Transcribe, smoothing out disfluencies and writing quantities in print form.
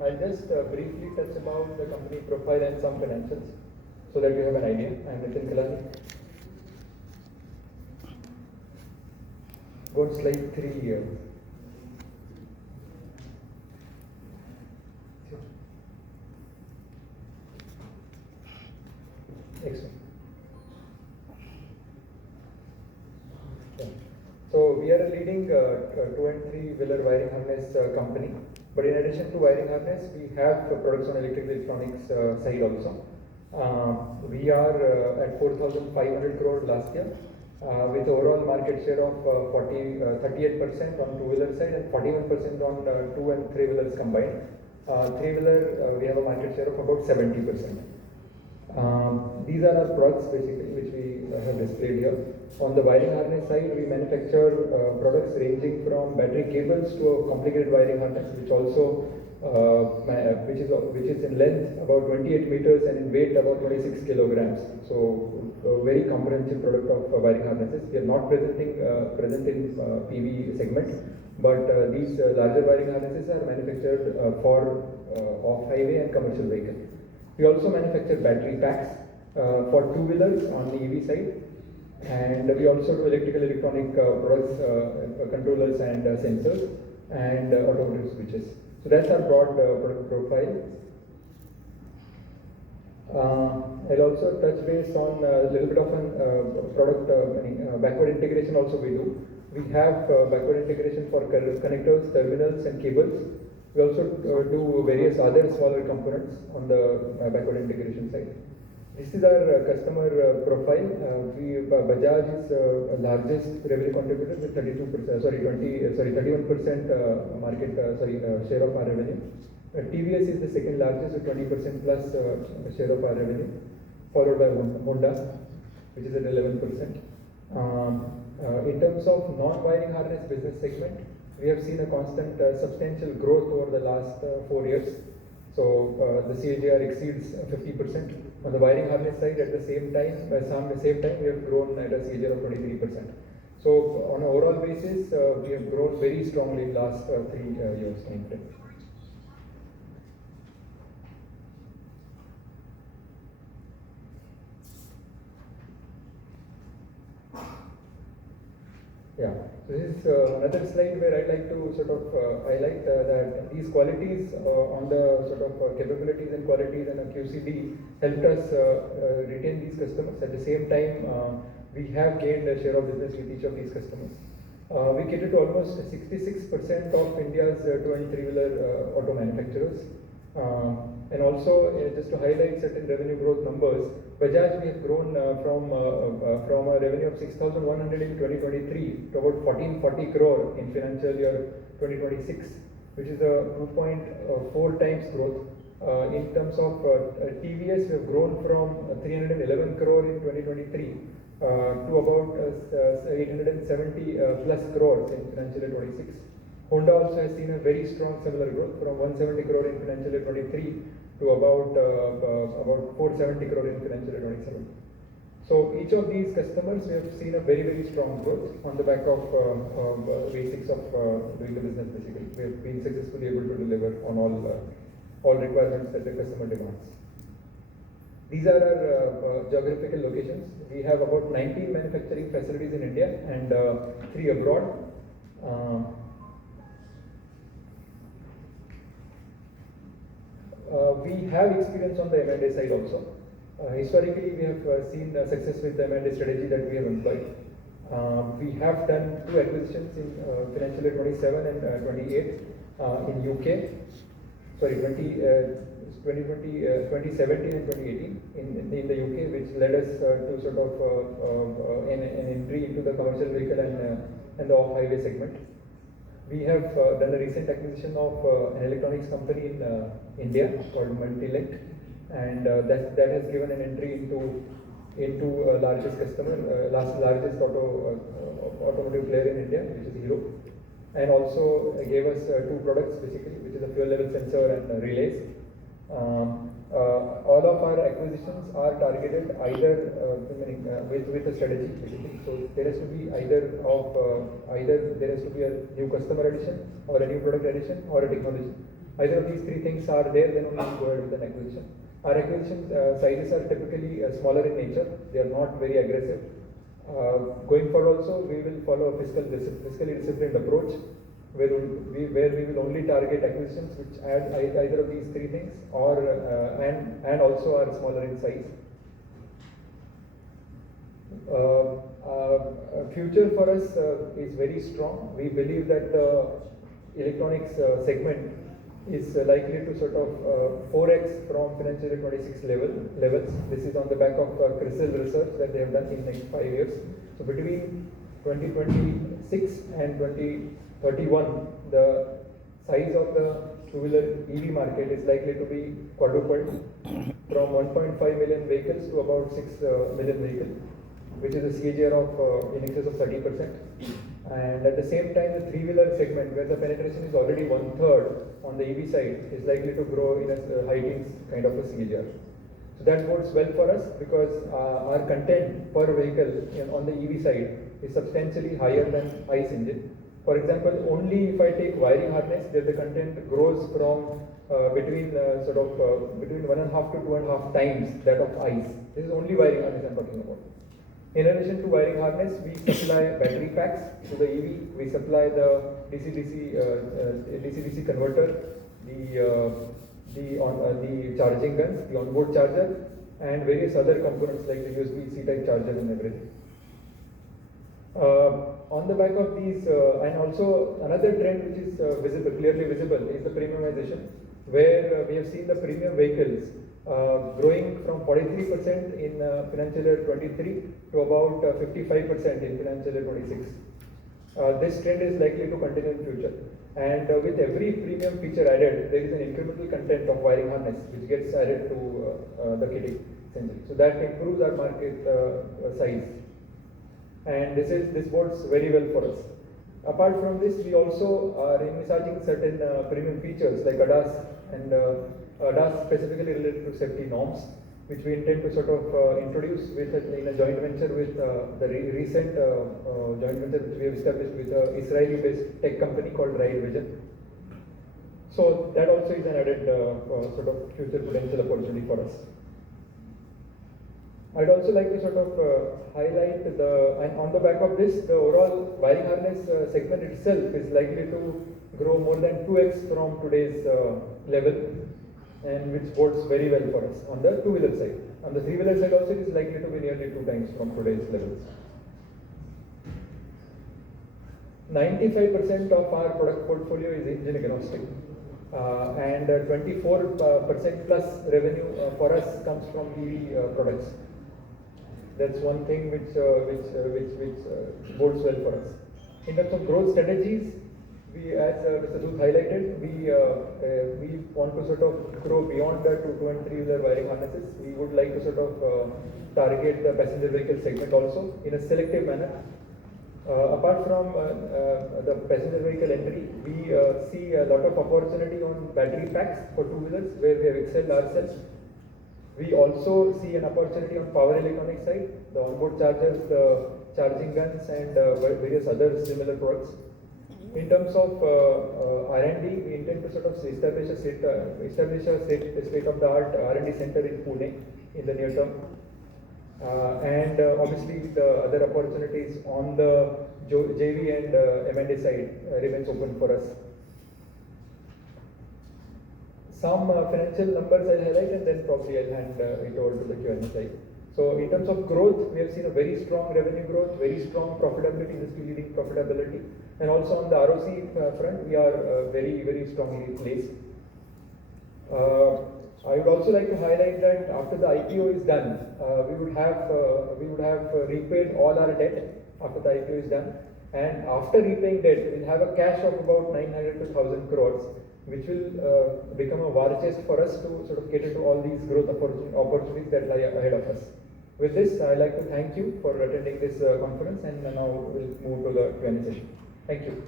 I'll just briefly touch about the company profile and some financials so that you have an idea. I'm Nitin Kalani. Go on slide 3 here. Excellent. So we are a leading 2 and 3 wheeler wiring harness company. But in addition to wiring harness, we have products on electrical electronics side also. We are at 4,500 crore last year with overall market share of 38% on 2-wheeler side and 41% on 2 and 3 wheelers combined. 3-wheeler we have a market share of about 70%. These are our products basically which we have displayed here. On the wiring harness side, we manufacture products ranging from battery cables to a complicated wiring harness, which also which is in length about 28 meters and in weight about 26 kilograms. So a very comprehensive product of wiring harnesses. We are not present in PV segment, but these larger wiring harnesses are manufactured for off-highway and commercial vehicles. We also manufacture battery packs for 2-wheelers on the EV side, and we also do electrical electronic products, controllers and sensors and automotive switches. So that's our broad product profile. I'll also touch base on a little bit of a product backward integration also we do. We have backward integration for connectors, terminals and cables. We also do various other smaller components on the backward integration side. This is our customer profile. Bajaj is largest revenue contributor with 31% market share of our revenue. TVS is the second largest with 20% plus share of our revenue, followed by Honda, which is at 11%. In terms of non-wiring harness business segment, we have seen a constant substantial growth over the last 4 years. So the CAGR exceeds 50%. On the wiring harness side, at the same time, we have grown at a CAGR of 23%. So on an overall basis, we have grown very strongly in the last 3 years. Yeah, so this is another slide where I'd like to sort of highlight that these qualities on the sort of capabilities and qualities and QCD helped us retain these customers. At the same time, we have gained a share of business with each of these customers. We cater to almost 66% of India's 2 and 3-wheeler auto manufacturers. And also, just to highlight certain revenue growth numbers, Bajaj, we have grown from a revenue of 6,100 in 2023 to about 1440 crore in financial year 2026, which is a 2.4 times growth. In terms of TVS, we have grown from 311 crore in 2023 to about 870 plus crores in financial year 26. Honda also has seen a very strong similar growth from 170 crore in financial year 23 to about 470 crore in financial year 27. So each of these customers, we have seen a very, very strong growth on the back of basics of doing the business basically. We have been successfully able to deliver on all requirements that the customer demands. These are our geographical locations. We have about 19 manufacturing facilities in India and 3 abroad. We have experience on the M&A side also. Historically, we have seen success with the M&A strategy that we have employed. We have done 2 acquisitions in financial year 27 and 28 in UK. Sorry, 2017 and 2018 in the UK, which led us to sort of an entry into the commercial vehicle and the off-highway segment. We have done a recent acquisition of an electronics company in India called Multilink, and that has given an entry into largest customer, largest automotive player in India, which is Hero, and also gave us 2 products basically, which is a fuel level sensor and relays. All of our acquisitions are targeted either with a strategy basically. So there has to be either there has to be a new customer addition or a new product addition or a technology. either of these three things are there, then only we go ahead with an acquisition. Our acquisition sizes are typically smaller in nature. They are not very aggressive. Going forward also, we will follow a fiscally disciplined approach where we will only target acquisitions which add either of these three things or and also are smaller in size. Future for us is very strong. We believe that the electronics segment is likely to sort of 4x from financial year 26 levels. This is on the back of CRISIL research that they have done in next 5 years. So between 2026 and 2031, the size of the two-wheeler EV market is likely to be quadrupled from 1.5 million vehicles to about 6 million vehicles, which is a CAGR of in excess of 30%. And at the same time, the three-wheeler segment, where the penetration is already 1/3 on the EV side, is likely to grow in a high teens kind of a CAGR. So that bodes well for us because our content per vehicle on the EV side is substantially higher than ICE engine. For example, only if I take wiring harness, there the content grows from between 1.5 to 2.5 times that of ICE. This is only wiring harness I'm talking about. In addition to wiring harness, we supply battery packs to the EV. We supply the DC-DC converter, the charging guns, the onboard charger, and various other components like the USB C-type charger and everything. On the back of these, and also another trend which is clearly visible is the premiumization, where we have seen the premium vehicles growing from 43% in financial year 23 to about 55% in financial year 26. This trend is likely to continue in future. And with every premium feature added, there is an incremental content of wiring harness which gets added to the kitting essentially. So that improves our market size. And this bodes very well for us. Apart from this, we also are envisaging certain premium features like ADAS and ADAS specifically related to safety norms, which we intend to sort of introduce in a joint venture with the recent joint venture which we have established with an Israeli-based tech company called Ride Vision. So that also is an added sort of future potential opportunity for us. I'd also like to sort of highlight and on the back of this, the overall wiring harness segment itself is likely to grow more than 2x from today's level, and which bodes very well for us on the two-wheeler side. On the three-wheeler side also, it is likely to be nearly 2 times from today's levels. 95% of our product portfolio is engine agnostic, and 24% plus revenue for us comes from EV products. That's one thing which bodes well for us. In terms of growth strategies, as Mr. Dhoot highlighted, we want to sort of grow beyond the 2 and 3-wheeler wiring harnesses. We would like to sort of target the passenger vehicle segment also in a selective manner. Apart from the passenger vehicle entry, we see a lot of opportunity on battery packs for two-wheelers where we have excelled ourselves. We also see an opportunity on power electronics side, the onboard chargers, the charging guns, and various other similar products. In terms of R&D, we intend to sort of establish a state-of-the-art R&D center in Pune in the near term. And obviously, the other opportunities on the JV and M&A side remains open for us. Some financial numbers I'll highlight, and then probably I'll hand it over to the Q&A side. So in terms of growth, we have seen a very strong revenue growth, very strong profitability, industry-leading profitability, and also on the ROC front, we are very, very strongly placed. I would also like to highlight that after the IPO is done, we would have repaid all our debt after the IPO is done, and after repaying debt, we'll have a cash of about 900 to 1,000 crores, which will become a war chest for us to sort of cater to all these growth opportunities that lie ahead of us. With this, I'd like to thank you for attending this conference, and now we'll move to the Q&A session. Thank you.